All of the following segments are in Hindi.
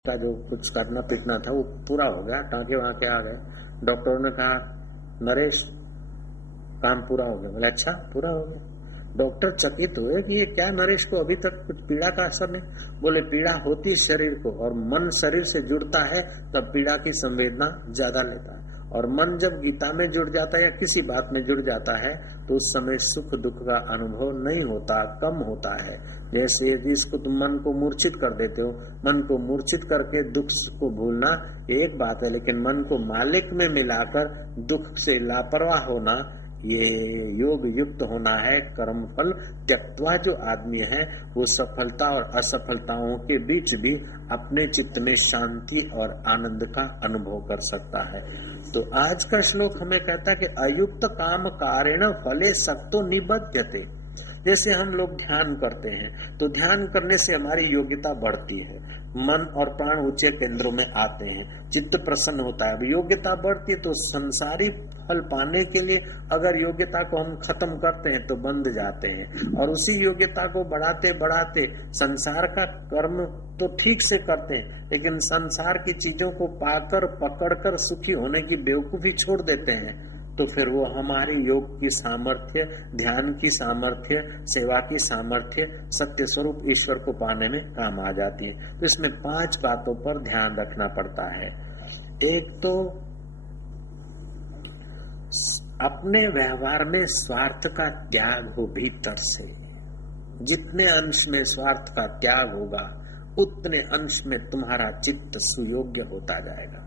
का जो कुछ करना पीटना था वो पूरा हो गया, टाँके वाँके आ गए। डॉक्टरों ने कहा नरेश काम पूरा हो गया। बोले अच्छा पूरा हो गया। डॉक्टर चकित हुए कि ये क्या नरेश को अभी तक कुछ पीड़ा का असर नहीं। बोले पीड़ा होती शरीर को, और मन शरीर से जुड़ता है तब पीड़ा की संवेदना ज्यादा लेता है। और मन जब गीता में जुड़ जाता है या किसी बात में जुड़ जाता है तो उस समय सुख दुख का अनुभव नहीं होता, कम होता है। जैसे यदि इसको तुम मन को मूर्छित कर देते हो, मन को मूर्छित करके दुख को भूलना एक बात है, लेकिन मन को मालिक में मिलाकर दुख से लापरवाह होना ये योग युक्त होना है। कर्मफल त्यक्तवा जो आदमी है वो सफलता और असफलताओं के बीच भी अपने चित्त में शांति और आनंद का अनुभव कर सकता है। तो आज का श्लोक हमें कहता है कि अयुक्त काम कारेण फले सक्तो निबध्यते। जैसे हम लोग ध्यान करते हैं तो ध्यान करने से हमारी योग्यता बढ़ती है, मन और प्राण ऊंचे केंद्रों में आते हैं, चित्त प्रसन्न होता है। अब योग्यता बढ़ती है तो संसारी फल पाने के लिए अगर योग्यता को हम खत्म करते हैं तो बंध जाते हैं, और उसी योग्यता को बढ़ाते बढ़ाते संसार का कर्म तो ठीक से करते हैं, लेकिन संसार की चीजों को पाकर पकड़कर सुखी होने की बेवकूफी छोड़ देते हैं। तो फिर वो हमारी योग की सामर्थ्य, ध्यान की सामर्थ्य, सेवा की सामर्थ्य, सत्य स्वरूप ईश्वर को पाने में काम आ जाती है। तो इसमें 5 बातों पर ध्यान रखना पड़ता है। एक तो अपने व्यवहार में स्वार्थ का त्याग हो भीतर से। जितने अंश में स्वार्थ का त्याग होगा उतने अंश में तुम्हारा चित्त सुयोग्य होता जाएगा।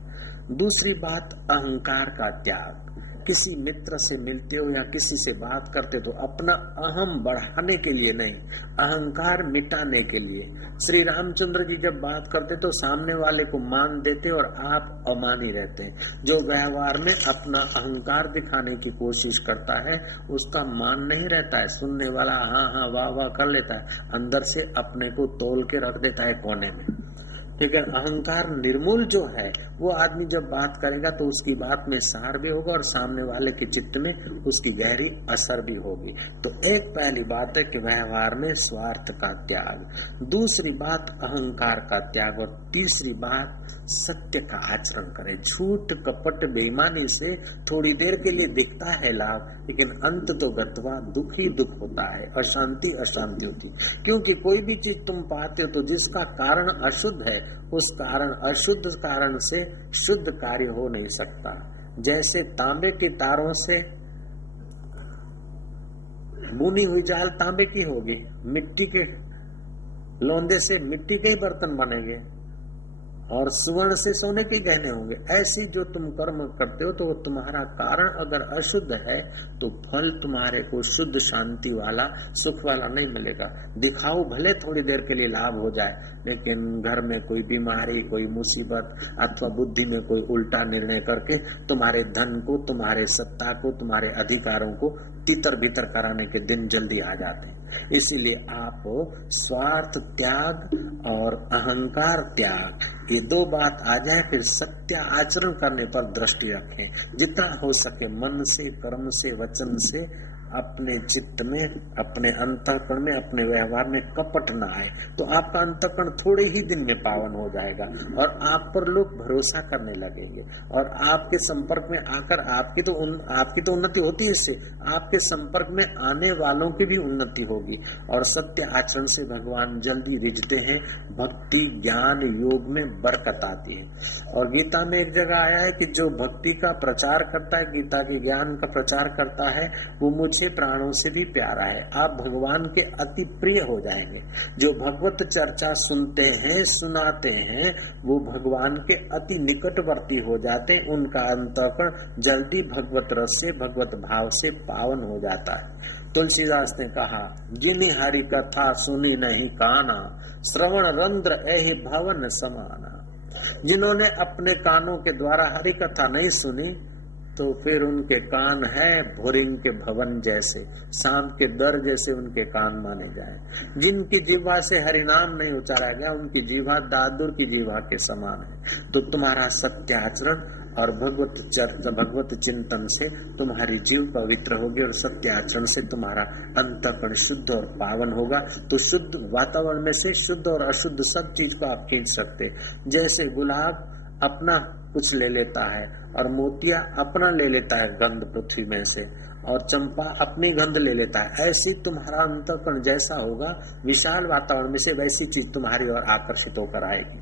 दूसरी बात अहंकार का त्याग। किसी मित्र से मिलते हो या किसी से बात करते तो अपना अहम बढ़ाने के लिए नहीं, अहंकार मिटाने के लिए। श्री रामचंद्र जी जब बात करते तो सामने वाले को मान देते और आप अमानी रहते हैं। जो व्यवहार में अपना अहंकार दिखाने की कोशिश करता है उसका मान नहीं रहता है। सुनने वाला हाँ हाँ वाह वाह कर लेता है, अंदर से अपने को तोल के रख देता है कोने में। लेकिन अहंकार निर्मूल जो है वो आदमी जब बात करेगा तो उसकी बात में सार भी होगा और सामने वाले के चित्त में उसकी गहरी असर भी होगी। तो एक पहली बात है कि व्यवहार में स्वार्थ का त्याग, दूसरी बात अहंकार का त्याग, और तीसरी बात सत्य का आचरण करें। झूठ कपट बेईमानी से थोड़ी देर के लिए दिखता है लाभ, लेकिन अंत तो गत्वा दुख ही दुख होता है, अशांति अशांति होती। क्योंकि कोई भी चीज तुम पाते हो तो जिसका कारण अशुद्ध है उस कारण अशुद्ध कारण से शुद्ध कार्य हो नहीं सकता। जैसे तांबे के तारों से बुनी हुई जाल तांबे की होगी, मिट्टी के लोंदे से मिट्टी के ही बर्तन बनेंगे, और सुवर्ण से सोने के गहने होंगे। ऐसी जो तुम कर्म करते हो तो वो तुम्हारा कारण अगर अशुद्ध है तो फल तुम्हारे को शुद्ध शांति वाला सुख वाला नहीं मिलेगा। दिखाओ भले थोड़ी देर के लिए लाभ हो जाए, लेकिन घर में कोई बीमारी, कोई मुसीबत अथवा बुद्धि में कोई उल्टा निर्णय करके तुम्हारे धन को, तुम्हारे सत्ता को, तुम्हारे अधिकारों को तितर भीतर कराने के दिन जल्दी आ जाते हैं। इसीलिए आप स्वार्थ त्याग और अहंकार त्याग, ये 2 बात आ जाए फिर सत्य आचरण करने पर दृष्टि रखें। जितना हो सके मन से, कर्म से, वचन से अपने चित्त में, अपने अंतःकरण में, अपने व्यवहार में कपट न आए तो आपका अंतःकरण थोड़े ही दिन में पावन हो जाएगा और आप पर लोग भरोसा करने लगेंगे, और आपके संपर्क में आकर आपकी तो उन्नति होती है, इससे आपके संपर्क में आने वालों की भी उन्नति होगी। और सत्य आचरण से भगवान जल्दी रिझते हैं, भक्ति ज्ञान योग में बरकत आती है। और गीता में एक जगह आया है कि जो भक्ति का प्रचार करता है, गीता के ज्ञान का प्रचार करता है, वो मुझे प्राणों से भी प्यारा है। आप भगवान के अति प्रिय हो जाएंगे। जो भगवत चर्चा सुनते हैं, सुनाते हैं, वो भगवान के अति निकटवर्ती हो जाते हैं। उनका अंतःकरण जल्दी भगवत रस से, भगवत भाव से पावन हो जाता है। तुलसीदास ने कहा, जिन्हीं हरि कथा सुनी नहीं काना, श्रवण रंध्र एहि भवन समाना। जिन्होंने अपने कानों के द्वारा हरि कथा नहीं सुनी तो फिर उनके कान है भोरिंग के भवन जैसे, सांप के दर जैसे उनके कान माने जाए। जिनकी जीवा से हरिनाम नहीं उचारा गया उनकी जीवा दादुर की जीवा के समान है। तो तुम्हारा सत्याचरण और भगवत चिंतन से तुम्हारी जीव पवित्र होगी और सत्य आचरण से तुम्हारा अंतःकरण शुद्ध और पावन होगा। तो शुद्ध वातावरण में से शुद्ध और अशुद्ध सब चीज को आप खींच सकते। जैसे गुलाब अपना कुछ ले लेता है और मोतिया अपना ले लेता है गंध पृथ्वी में से, और चंपा अपनी गंध ले लेता है, ऐसी तुम्हारा अंतःकरण जैसा होगा विशाल वातावरण में से वैसी चीज तुम्हारी ओर आकर्षित होकर आएगी।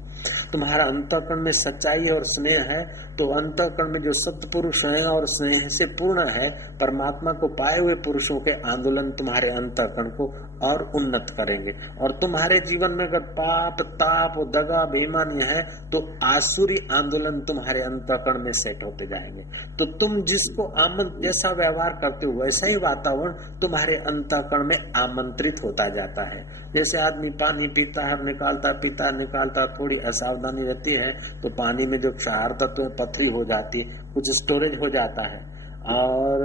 तुम्हारा अंतःकरण में सच्चाई और स्नेह है तो अंतःकरण में जो सत्पुरुष है और स्नेह से पूर्ण है परमात्मा को पाए हुए पुरुषों के आंदोलन तुम्हारे अंतःकरण को और उन्नत करेंगे। और तुम्हारे जीवन में अगर पाप ताप दगा बेईमानी है तो आसुरी आंदोलन तुम्हारे अंतःकरण में सेट होते जाएंगे। तो तुम जिसको जैसा व्यवहार करते हो वैसा ही वातावरण तुम्हारे अंतःकरण में आमंत्रित होता जाता है। जैसे आदमी पानी पीता है, निकालता थोड़ी असावधानी रहती है तो पानी में जो क्षार तत्व पथरी हो जाती है, कुछ स्टोरेज हो जाता है, और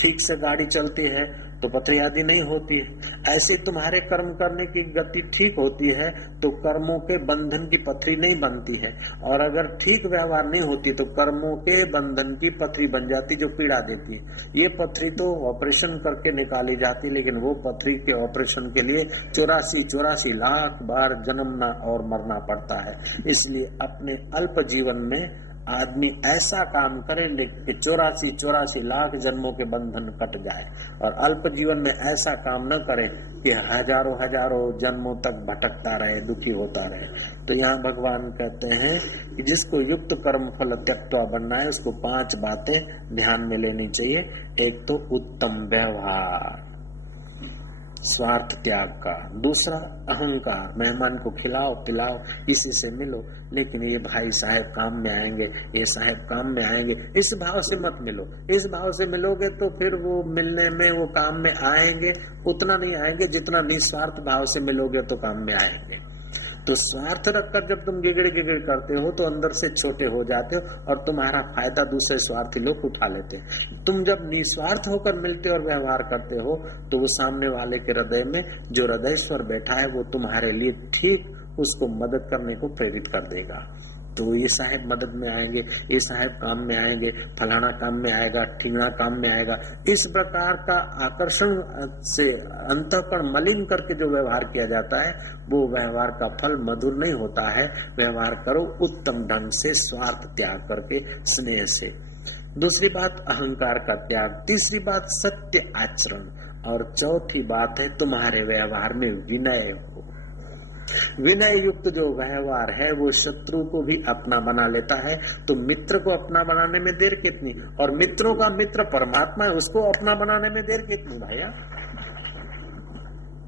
ठीक से गाड़ी चलती है तो पथरी आदि नहीं होती है। ऐसे तुम्हारे कर्म करने की गति ठीक होती है तो कर्मों के बंधन की पथरी नहीं बनती है, और अगर ठीक व्यवहार नहीं होती तो कर्मों के बंधन की पथरी बन जाती जो पीड़ा देती है। ये पथरी तो ऑपरेशन करके निकाली जाती, लेकिन वो पथरी के ऑपरेशन के लिए 84 लाख बार जन्मना और मरना पड़ता है। इसलिए अपने अल्प जीवन में आदमी ऐसा काम करे कि 84 लाख जन्मों के बंधन कट जाए, और अल्प जीवन में ऐसा काम न करे कि हजारों जन्मों तक भटकता रहे, दुखी होता रहे। तो यहाँ भगवान कहते हैं कि जिसको युक्त कर्म फल त्यक्त्वा बनना है उसको 5 बातें ध्यान में लेनी चाहिए। एक तो उत्तम व्यवहार, स्वार्थ त्याग का। दूसरा अहंकार, मेहमान को खिलाओ पिलाओ, इसी से मिलो, लेकिन ये भाई साहब काम में आएंगे, ये साहब काम में आएंगे, इस भाव से मत मिलो। इस भाव से मिलोगे तो फिर वो मिलने में वो काम में आएंगे उतना नहीं आएंगे जितना निस्वार्थ भाव से मिलोगे तो काम में आएंगे। तो स्वार्थ रखकर जब तुम गिगड़ करते हो तो अंदर से छोटे हो जाते हो और तुम्हारा फायदा दूसरे स्वार्थी लोग उठा लेते हैं। तुम जब निस्वार्थ होकर मिलते और व्यवहार करते हो तो वो सामने वाले के हृदय में जो हृदयश्वर बैठा है वो तुम्हारे लिए ठीक उसको मदद करने को प्रेरित कर देगा। तो ये साहब मदद में आएंगे, ये साहब काम में आएंगे, फलाना काम में आएगा, ठीना काम में आएगा। इस प्रकार का आकर्षण से अंतःकरण मलिन करके जो व्यवहार किया जाता है वो व्यवहार का फल मधुर नहीं होता है। व्यवहार करो उत्तम ढंग से, स्वार्थ त्याग करके, स्नेह से। दूसरी बात अहंकार का त्याग। तीसरी बात सत्य आचरण, और चौथी बात है तुम्हारे व्यवहार में विनय हो। विनय युक्त जो व्यवहार है वो शत्रु को भी अपना बना लेता है। तो मित्र को अपना बनाने में देर कितनी, और मित्रों का मित्र परमात्मा है, उसको अपना बनाने में देर कितनी भैया।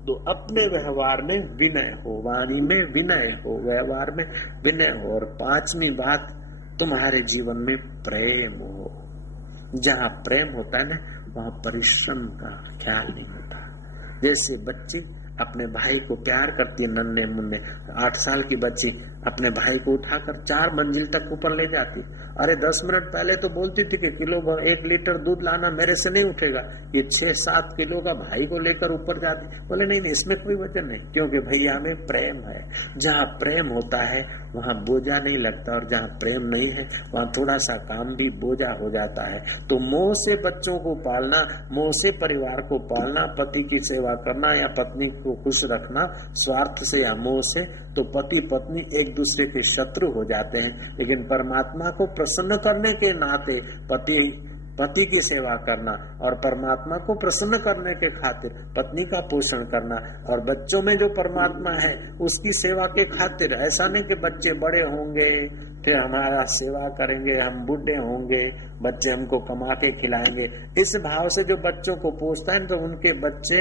तो अपने व्यवहार में विनय हो, वाणी में विनय हो, व्यवहार में विनय हो। और 5वीं बात, तुम्हारे जीवन में प्रेम हो। जहाँ प्रेम होता है ना वहाँ परिश्रम का ख्याल नहीं होता। जैसे बच्ची अपने भाई को प्यार करती है, नन्हे मुन्ने 8 साल की बच्ची अपने भाई को उठाकर 4 मंजिल तक ऊपर ले जाती। अरे 10 मिनट पहले तो बोलती थी कि 1 लीटर दूध लाना, मेरे से नहीं उठेगा। ये 6-7 किलो का भाई को लेकर ऊपर जाती। बोले नहीं, इसमें कोई वजह नहीं, क्योंकि भैया में प्रेम है। जहाँ प्रेम होता है वहाँ बोझा नहीं लगता, और जहाँ प्रेम नहीं है वहाँ थोड़ा सा काम भी बोझा हो जाता है। तो मोह से बच्चों को पालना, मोह से परिवार को पालना, पति की सेवा करना या पत्नी को खुश रखना स्वार्थ से या मोह से, तो पति पत्नी एक दूसरे के शत्रु हो जाते हैं। लेकिन परमात्मा को प्रसन्न करने के नाते पति की सेवा करना और परमात्मा को प्रसन्न करने के खातिर पत्नी का पोषण करना, और बच्चों में जो परमात्मा है उसकी सेवा के खातिर, ऐसा नहीं कि बच्चे बड़े होंगे फिर हमारा सेवा करेंगे, हम बूढ़े होंगे बच्चे हमको कमा के खिलाएंगे। इस भाव से जो बच्चों को पोषता है तो उनके बच्चे